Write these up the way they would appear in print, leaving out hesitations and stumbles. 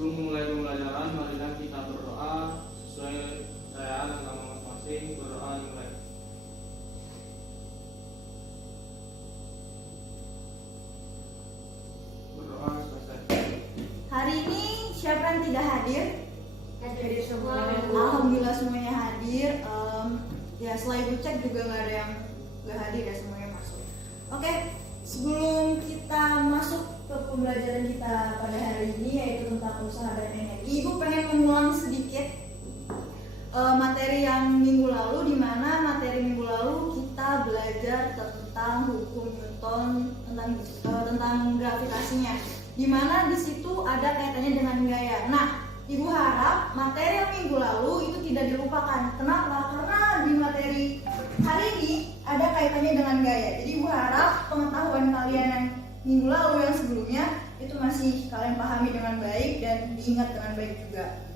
Sebelum memulai pembelajaran, marilah kita berdoa sesuai kepercayaan agama masing-masing. Berdoa dimulai. Berdoa selesai. Hari ini siapa yang tidak hadir? Hadir semua. Alhamdulillah semuanya hadir. Ya setelah ibu cek juga nggak ada yang nggak hadir ya, semuanya masuk. Oke, sebelum kita masuk ke pembelajaran kita pada hari ini yaitu tentang usaha dan energi, ibu pengen mengulang sedikit materi yang minggu lalu, di mana materi minggu lalu kita belajar tentang hukum Newton, tentang gravitasinya, di mana di situ ada kaitannya dengan gaya. Nah, ibu harap materi yang minggu lalu itu tidak dilupakan. Kenapa? Karena di materi hari ini ada kaitannya dengan gaya. Jadi ibu harap pengetahuan kalian yang minggu lalu yang sebelumnya itu masih kalian pahami dengan baik dan diingat dengan baik juga.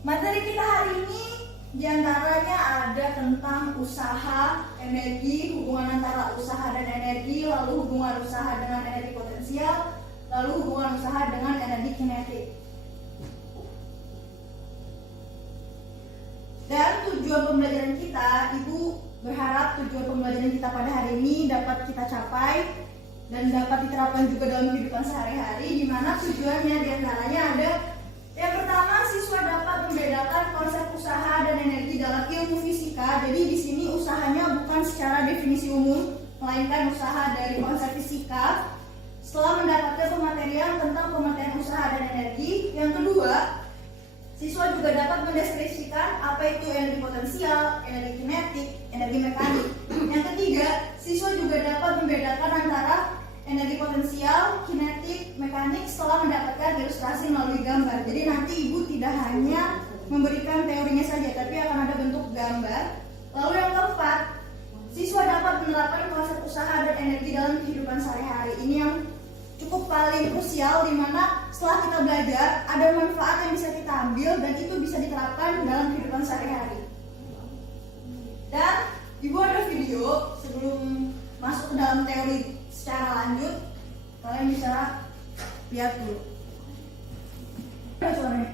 Materi kita hari ini diantaranya ada tentang usaha, energi, hubungan antara usaha dan energi, lalu hubungan usaha dengan energi potensial, lalu hubungan usaha dengan energi kinetik. Dan tujuan pembelajaran kita, ibu berharap tujuan pembelajaran kita pada hari ini dapat kita capai dan dapat diterapkan juga dalam kehidupan sehari-hari, di mana tujuannya diantaranya ada yang pertama, siswa dapat membedakan konsep usaha dan energi dalam ilmu fisika. Jadi di sini usahanya bukan secara definisi umum, melainkan usaha dari konsep fisika. Setelah mendapatkan pematerian tentang pemateri usaha dan energi, yang kedua, siswa juga dapat mendeskripsikan apa itu energi potensial, energi kinetik, energi mekanik. Yang ketiga, siswa juga dapat membedakan antara energi potensial, kinetik, mekanik setelah mendapatkan ilustrasi melalui gambar. Jadi nanti ibu tidak hanya memberikan teorinya saja, tapi akan ada bentuk gambar. Lalu yang keempat, siswa dapat menerapkan konsep usaha dan energi dalam kehidupan sehari-hari. Ini yang cukup paling krusial, di mana setelah kita belajar ada manfaat yang bisa kita ambil dan itu bisa diterapkan dalam kehidupan sehari-hari. Dan ibu ada video sebelum masuk ke dalam teori secara lanjut, kalian bisa lihat dulu. Suaranya.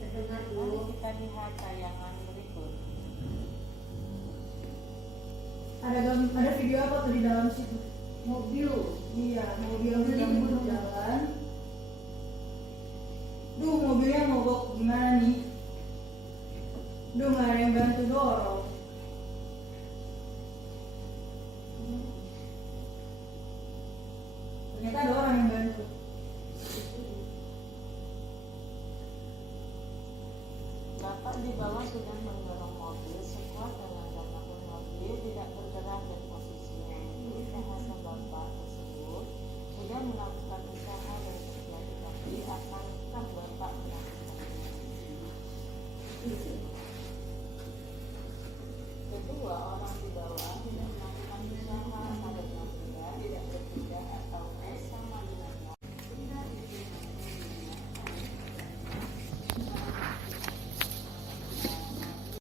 Terdengar dulu. Kita lihat tayangan berikut. Ada video apa tuh di dalam situ? Mobil. Iya, mobil sedang berjalan. Duh, mobilnya mogok, gimana nih? Duh, nggak ada yang bantu dorong. Ternyata ada orang yang bantu. Bapak di bawah sudah mendorong mobil sekuat tenaga, namun mobil tidak bergerak dari posisinya. Jika hasil bapak tersebut sudah melakukan usaha dan terjadi, tapi akankah bapak melakukannya? Kedua, orang di bawah tidak melakukan usaha karena tidak berpindah atau sama dengan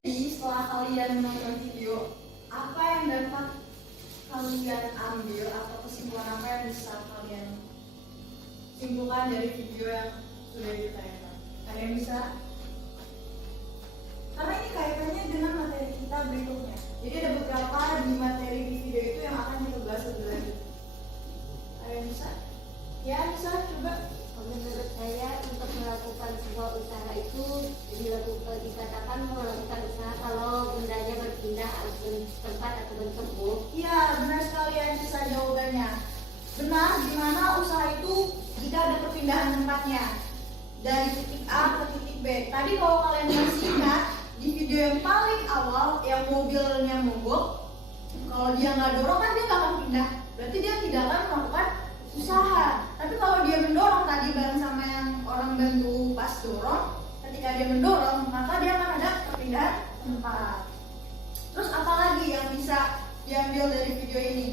Jadi setelah kalian menonton video, apa yang dapat kalian ambil atau kesimpulan apa yang bisa kalian simpulkan dari video yang sudah ditayangkan? Kalian bisa? Karena ini kaitannya dengan materi kita berikutnya. Jadi ada beberapa di materi di video itu yang akan kita bahas lebih lanjut. Kalian bisa? Ya bisa, coba. Menurut saya, untuk melakukan sebuah usaha itu dikatakan melakukan usaha kalau bendanya berpindah tempat atau bertemu. Iya, benar sekali yang bisa jawabannya. Benar, di mana usaha itu jika ada perpindahan tempatnya dari titik A ke titik B. Tadi kalau kalian masih ingat di video yang paling awal yang mobilnya mogok, kalau dia nggak dorong kan dia nggak akan pindah. Berarti dia tidak akan melakukan usaha. Tapi kalau dia mendorong tadi bareng sama yang orang bantu pas dorong, ketika dia mendorong maka dia akan ada perpindahan tempat. Terus apa lagi yang bisa diambil dari video ini?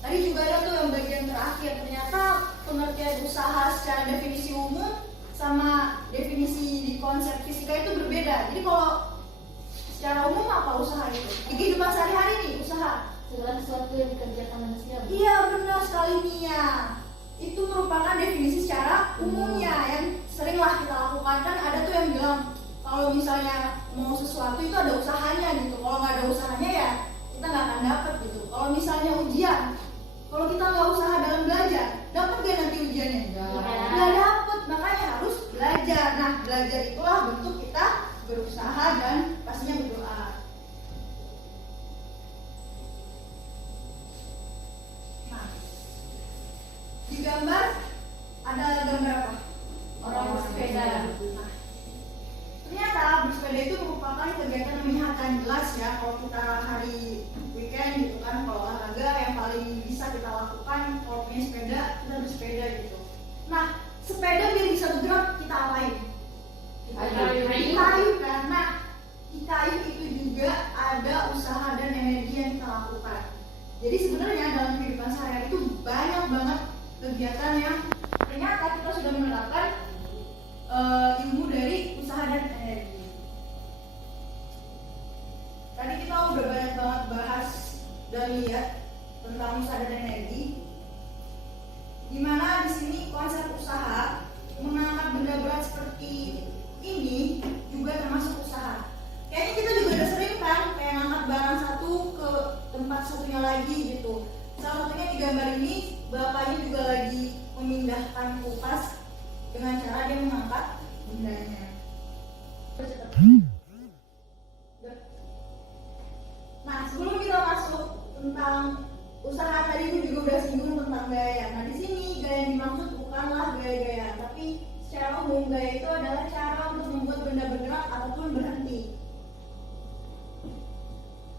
Tadi juga ada tuh yang bagian terakhir, ternyata pengertian usaha secara definisi umum sama definisi di konsep fisika itu berbeda. Jadi kalau secara umum apa usaha itu? Di kehidupan sehari-hari nih usaha Segala sesuatu yang dikerjakan manusia. Iya benar sekali Mia. itu merupakan definisi secara umumnya yang seringlah kita lakukan. Kan ada tuh yang bilang kalau misalnya mau sesuatu itu ada usahanya gitu, kalau nggak ada usahanya ya kita nggak akan dapet gitu. Kalau misalnya ujian, kalau kita nggak usaha dalam belajar, dapat gak nanti ujiannya? Nggak dapet, makanya harus belajar. Nah, belajar itulah bentuk kita berusaha dan pastinya berdoa. Nah, di gambar ada gambar apa? Orang bersepeda. Nah, ternyata bersepeda itu merupakan kegiatan yang menyehatkan. Jelas ya, kalau kita hari weekend gitu kan, kalau olahraga yang paling bisa kita lakukan kalau punya sepeda, kita bersepeda gitu. Nah, sepeda biar bisa bergerak kita apain? Kayu kan. Nah, di kayu itu juga ada usaha dan energi yang kita lakukan. Jadi sebenarnya dalam kehidupan sehari-hari itu banyak banget kegiatan yang ternyata kita sudah menerapkan ilmu dari usaha dan energi. Tadi kita udah banyak banget bahas dan lihat tentang usaha dan energi. Dimana di sini konsep usaha mengangkat benda berat seperti ini juga termasuk usaha. Kayaknya kita juga udah sering kan kayak ngangkat barang satu ke tempat satunya lagi gitu. Salah satunya di gambar ini bapaknya juga lagi memindahkan kulkas dengan cara dia mengangkat bendanya. Nah, sebelum kita masuk tentang usaha, tadi itu juga udah singgung tentang gaya. Nah, di sini gaya yang dimaksud bukanlah gaya-gaya, tapi secara umum gaya itu adalah cara untuk membuat benda bergerak ataupun berhenti.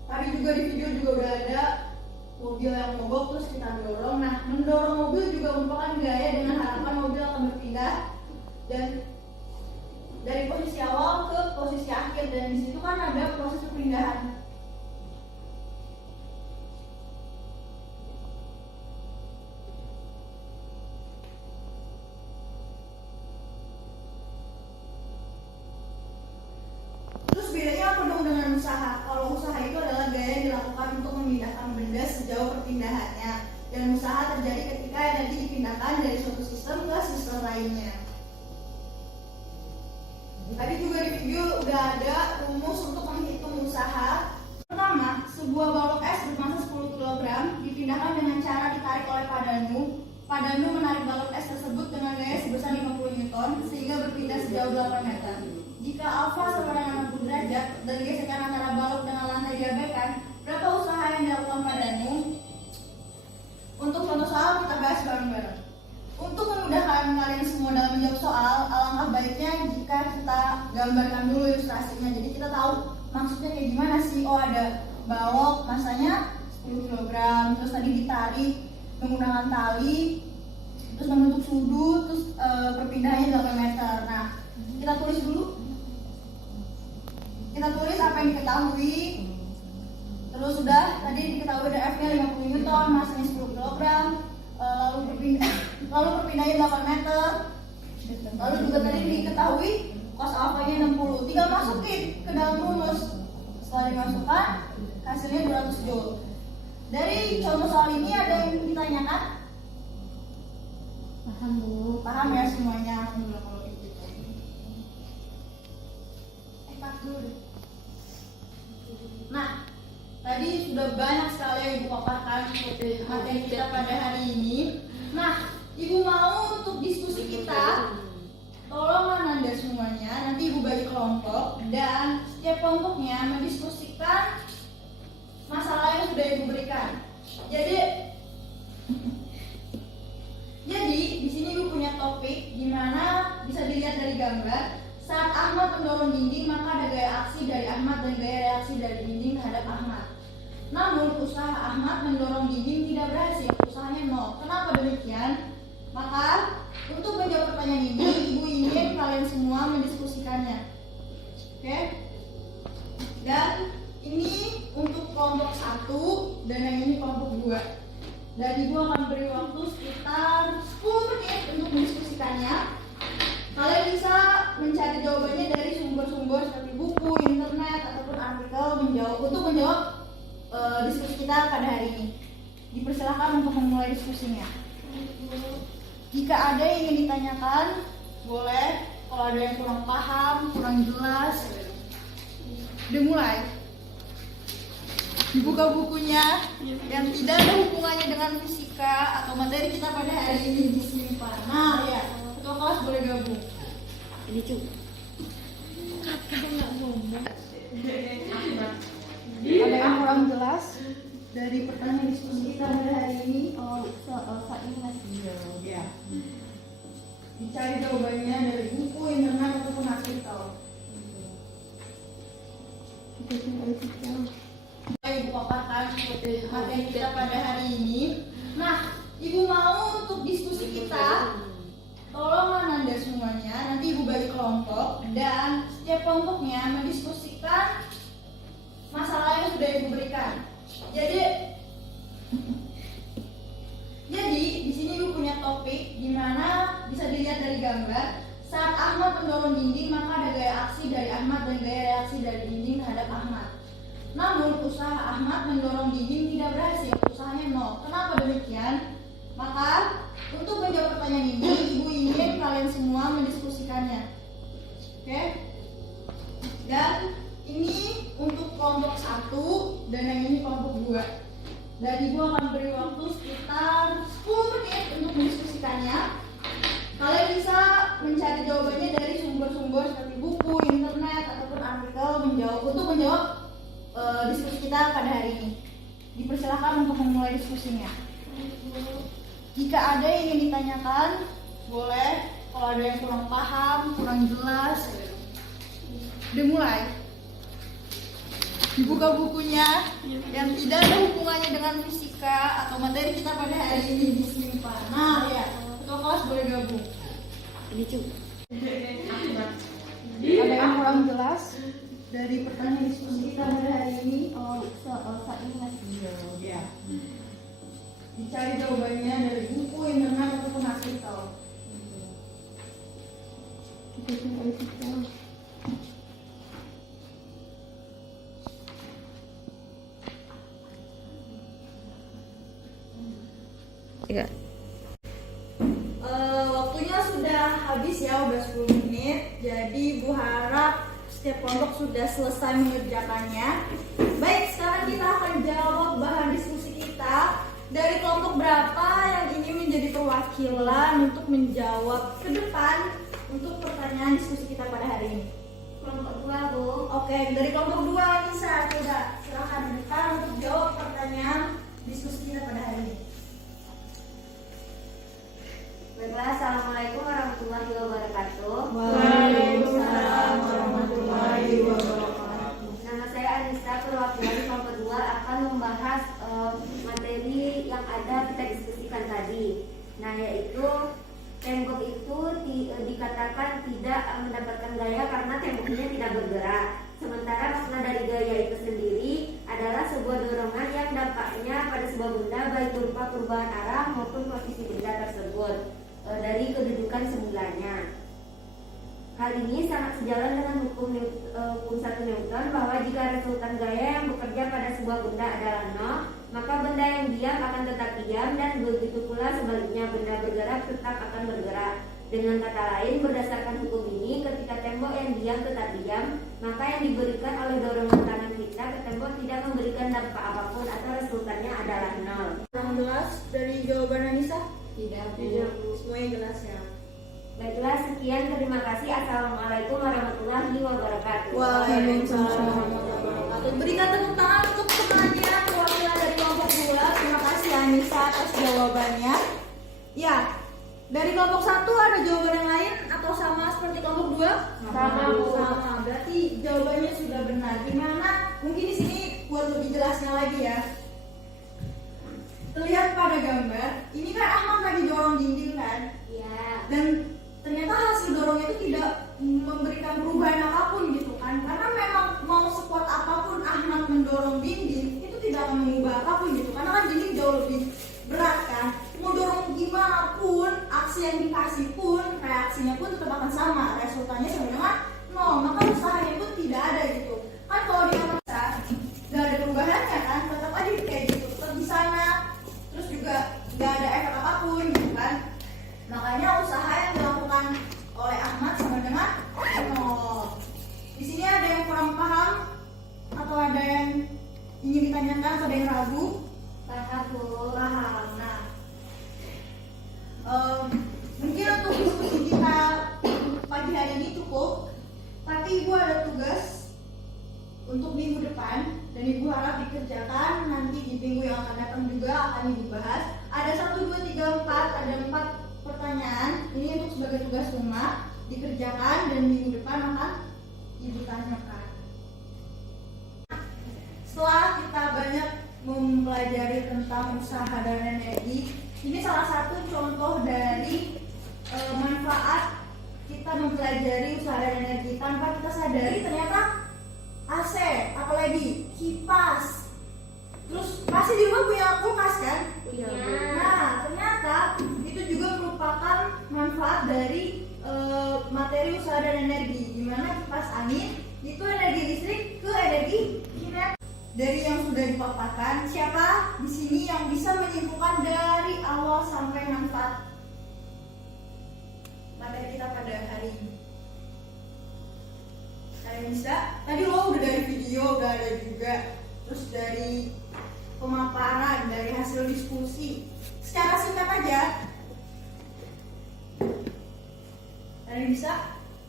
Tadi juga di video juga udah ada mobil yang mogok terus kita dorong. Nah, mendorong mobil juga merupakan gaya dengan harapan mobil akan berpindah dan dari posisi awal ke posisi akhir, dan di situ kan ada proses perpindahan. Terus bedanya apa dong dengan usaha? Kalau usaha itu adalah gaya yang dilakukan untuk memindahkan benda sejauh perpindahannya, dan usaha terjadi ketika energi dipindahkan dari suatu sistem ke sistem lainnya. Tadi juga di video udah ada rumus untuk menghitung usaha. Pertama, sebuah balok es bermassa 10 kg dipindahkan dengan cara ditarik oleh Padanu. Padanu menarik balok es tersebut dengan gaya sebesar 50 Newton sehingga berpindah sejauh 8 meter. Jika alfa sama dengan 60 derajat dan gesekan antara balok dengan lantai diabaikan, berapa usaha yang dilakukan Padanu? Untuk contoh soal kita bahas bareng-bareng. Untuk memudahkan kalian semua dalam menjawab soal, alangkah baiknya jika kita gambarkan dulu ilustrasinya. Jadi kita tahu maksudnya kayak gimana sih. Oh, ada balok masanya 10 kg, terus tadi ditarik menggunakan tali, terus membentuk sudut, terus perpindahannya 8 meter. Nah, kita tulis dulu. Kita tulis apa yang diketahui. Terus sudah tadi diketahui ada F-nya 50 Newton, masanya 10 kg. Lalu perpindahannya 8 meter. Lalu juga tadi diketahui cos alfanya 60. Tinggal masukin ke dalam rumus. Setelah dimasukkan, hasilnya 200 joule. Dari contoh soal ini ada yang ditanyakan? Paham Bu. Paham ya semuanya? Alhamdulillah kalau gitu. Cut dulu deh. Nah, tadi sudah banyak sekali yang Ibu paparkan materi kita pada hari ini. Nah, Ibu mau untuk diskusi kita, tolonglah Anda semuanya, nanti Ibu bagi kelompok dan setiap kelompoknya mendiskusikan masalah yang sudah Ibu berikan. Jadi di sini Ibu punya topik di mana bisa dilihat dari gambar. Saat Ahmad mendorong dinding, maka ada gaya aksi dari Ahmad dan gaya reaksi dari dinding terhadap Ahmad. Namun usaha Ahmad mendorong dinding tidak berhasil, usahanya 0. Kenapa demikian? Maka untuk menjawab pertanyaan ini, Ibu ingin kalian semua mendiskusikannya. Oke? Dan ini untuk kelompok 1 dan yang ini kelompok 2. Dan Ibu akan beri waktu sekitar 10 menit untuk mendiskusikannya. Kalian bisa mencari jawabannya dari sumber-sumber seperti buku, internet, ataupun artikel untuk menjawab diskusi kita pada hari ini. Dipersilakan untuk memulai diskusinya. Jika ada yang ingin ditanyakan, boleh. Kalau ada yang kurang paham, kurang jelas, dimulai. Dibuka bukunya yang tidak ada hubungannya dengan fisika atau materi kita pada hari ini disimpan. Nah, ya, ketua kelas boleh gabung. Ini juga. Ada yang kurang jelas dari pertanyaan diskusi kita pada hari ini? Saat ini masih Ya. Dicari jawabannya dari buku, internet, ataupun artikel. Ibu paparkan materi kita pada hari ini. Nah, Ibu mau untuk diskusi kita, tolong Anda semuanya, nanti Ibu bagi kelompok dan setiap kelompoknya mendiskusikan masalah yang sudah Ibu berikan. Jadi di sini Ibu punya topik di mana bisa dilihat dari gambar. Saat Ahmad mendorong dinding, maka ada gaya aksi dari Ahmad dan gaya reaksi dari dinding terhadap Ahmad. Namun usaha Ahmad mendorong dinding tidak berhasil, usahanya nol. Kenapa demikian? Maka untuk menjawab pertanyaan ini, Ibu ingin kalian semua mendiskusikannya. Oke? Dan ini untuk kelompok 1 dan yang ini kelompok 2. Dan Ibu akan beri waktu sekitar 10 menit untuk mendiskusikannya. Kalian bisa mencari jawabannya dari sumber-sumber seperti buku, internet, ataupun artikel untuk menjawab diskusi kita pada hari ini. Dipersilakan untuk memulai diskusinya. Jika ada yang ingin ditanyakan, boleh. Kalau ada yang kurang paham, kurang jelas, dimulai. Dibuka bukunya yang tidak ada hubungannya dengan fisika atau materi kita pada hari ini disimpan. Nah, ya, ketua kelas boleh gabung. Ini juga. Ada yang kurang jelas dari pertanyaan diskusi kita pada hari ini? Saat ini masih Ya. Dicari jawabannya dari buku, internet, ataupun artikel. Waktunya sudah habis ya, udah 10 menit. Jadi Ibu harap setiap kelompok sudah selesai mengerjakannya. Baik, sekarang kita akan jawab bahan diskusi kita. Dari kelompok berapa yang ingin menjadi perwakilan untuk menjawab ke depan untuk pertanyaan diskusi kita pada hari ini? kelompok 2, Bu. Oke, dari kelompok 2 Nisa, coba silahkan di depan untuk jawab pertanyaan diskusi kita pada hari ini. Baiklah, Assalamualaikum warahmatullahi wabarakatuh. Waalaikumsalam warahmatullahi wabarakatuh. Nama saya Anissa, perwakilan kelompok 2 akan membahas materi yang ada kita diskusikan tadi. Nah, yaitu tembok itu dikatakan tidak mendapatkan gaya karena temboknya tidak bergerak. Sementara makna dari gaya itu sendiri adalah sebuah dorongan yang dampaknya pada sebuah benda baik berupa perubahan arah maupun posisi benda tersebut dari kedudukan semulanya. Hal ini sangat sejalan dengan hukum 1 Newton bahwa jika resultan gaya yang bekerja pada sebuah benda adalah nol, maka benda yang diam akan tetap diam dan begitu pula sebaliknya, benda bergerak tetap akan bergerak. Dengan kata lain, berdasarkan hukum ini, ketika tembok yang diam tetap diam, maka yang diberikan oleh dorongan tangan kita ke tembok tidak memberikan dampak apapun atau resultannya adalah nol. Kurang jelas dari jawaban Anissa? Tidak. Semuanya jelas ya. Baiklah, sekian, terima kasih. Assalamualaikum warahmatullahi wabarakatuh. Waalaikumsalam warahmatullahi wabarakatuh. Berikan tepuk tangan untuk semuanya perwakilan dari kelompok 2. Terima kasih Anissa atas jawabannya. Ya, dari kelompok 1 ada jawaban yang lain atau sama seperti kelompok 2? Sama. Berarti jawabannya sudah benar. Gimana? Mungkin di sini buat lebih jelasnya lagi ya. Terlihat pada gambar, ini kan Ahmad lagi dorong dinding kan? Ya. Dan ternyata hasil dorongnya itu tidak memberikan perubahan apapun gitu kan, karena memang mau sekuat apapun Ahmad mendorong dinding itu tidak akan mengubah apapun gitu, karena kan dinding jauh lebih berat kan. Mau dorong gimana pun, aksi yang dikasih pun, reaksinya pun tetap akan sama, resultannya sama dengan nol, maka usahanya pun tidak ada gitu kan. Kalau di masa nggak ada perubahannya kan, tetap aja kayak gitu, tetap di sana, terus juga nggak ada efek apapun gitu kan. Makanya usaha yang dilakukan oleh Ahmad sama dengan nol. Di sini ada yang kurang paham atau ada yang ingin ditanyakan atau ada yang ragu? Paham. Nah, mungkin untuk diskusi kita pagi hari ini cukup, tapi Ibu ada tugas untuk minggu depan dan Ibu harap dikerjakan. Nanti di minggu yang akan datang juga akan Ibu bahas. Ada 1, 2, 3, 4, ada 4 pertanyaan. Ini untuk sebagai tugas rumah dikerjakan dan minggu depan akan Ibu tanyakan. Setelah kita banyak mempelajari tentang usaha dan energi, ini salah satu contoh dari manfaat kita mempelajari usaha dan energi tanpa kita sadari. Ternyata AC, apalagi kipas, terus pasti di rumah punya kulkas kan? Punya. Nah, ternyata itu juga merupakan manfaat dari materi usaha dan energi, dimana kipas angin itu energi listrik ke energi kinetik. Dari yang sudah dipaparkan, siapa di sini yang bisa menyimpulkan dari awal sampai manfaat materi kita pada hari ini? Kalian bisa? Tadi lo udah dari video, udah ada juga, terus dari pemaparan, dari hasil diskusi. Secara singkat aja, kalian bisa?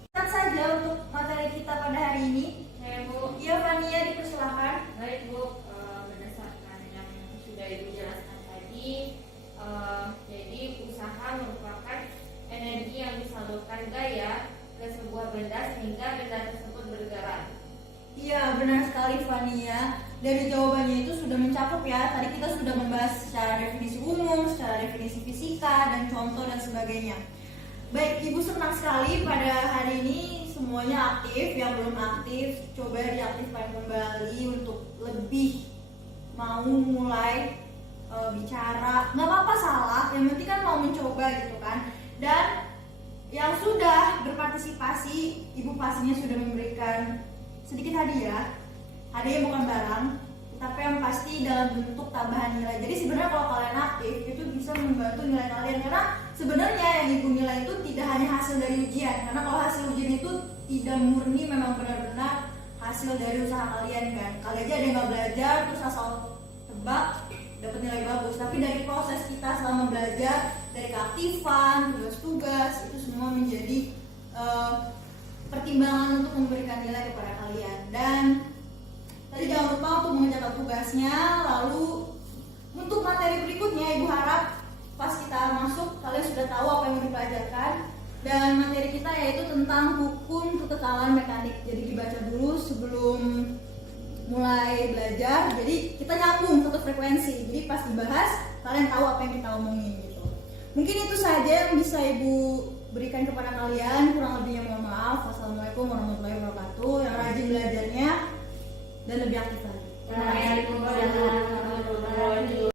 Singkat saja untuk materi kita pada hari ini. Bu. Iya, Fania, dipersilahkan. Baik Bu, berdasarkan yang sudah Ibu jelaskan tadi, jadi usaha merupakan energi yang disalurkan gaya ke sebuah benda sehingga benda tersebut bergerak. Iya, benar sekali Fania. Dari jawabannya itu sudah mencakup ya. Tadi kita sudah membahas secara definisi umum, secara definisi fisika, dan contoh dan sebagainya. Baik, Ibu senang sekali pada hari ini semuanya aktif. Yang belum aktif, coba diaktifkan kembali untuk lebih mau mulai bicara. Nggak apa-apa salah, yang penting kan mau mencoba gitu kan. Dan yang sudah berpartisipasi, Ibu pastinya sudah memberikan sedikit hadiah. Hadiahnya bukan barang, tapi yang pasti dalam bentuk tambahan nilai. Jadi sebenarnya kalau kalian aktif itu bisa membantu nilai kalian, karena sebenarnya yang Ibu nilai itu tidak hanya hasil dari ujian. Karena kalau hasil ujian itu tidak murni memang benar-benar hasil dari usaha kalian kan. Kali aja ada yang nggak belajar terus asal tebak dapat nilai bagus. Tapi dari proses kita selama belajar, dari keaktifan, tugas-tugas, itu semua menjadi pertimbangan untuk memberikan nilai kepada kalian. Dan tadi jangan lupa untuk mengerjakan tugasnya. Lalu untuk materi berikutnya, Ibu harap pas kita masuk kalian sudah tahu apa yang mau dipelajarkan. Dan materi kita yaitu tentang hukum kekekalan mekanik. Jadi dibaca dulu sebelum mulai belajar. Jadi kita nyambung satu frekuensi. Jadi pas dibahas kalian tahu apa yang kita omongin gitu. Mungkin itu saja yang bisa Ibu berikan kepada kalian. Kurang lebihnya mohon maaf. Wassalamualaikum warahmatullahi wabarakatuh. Yang rajin belajarnya dan lebih aktif lagi. Waalaikumsalam warahmatullahi wabarakatuh.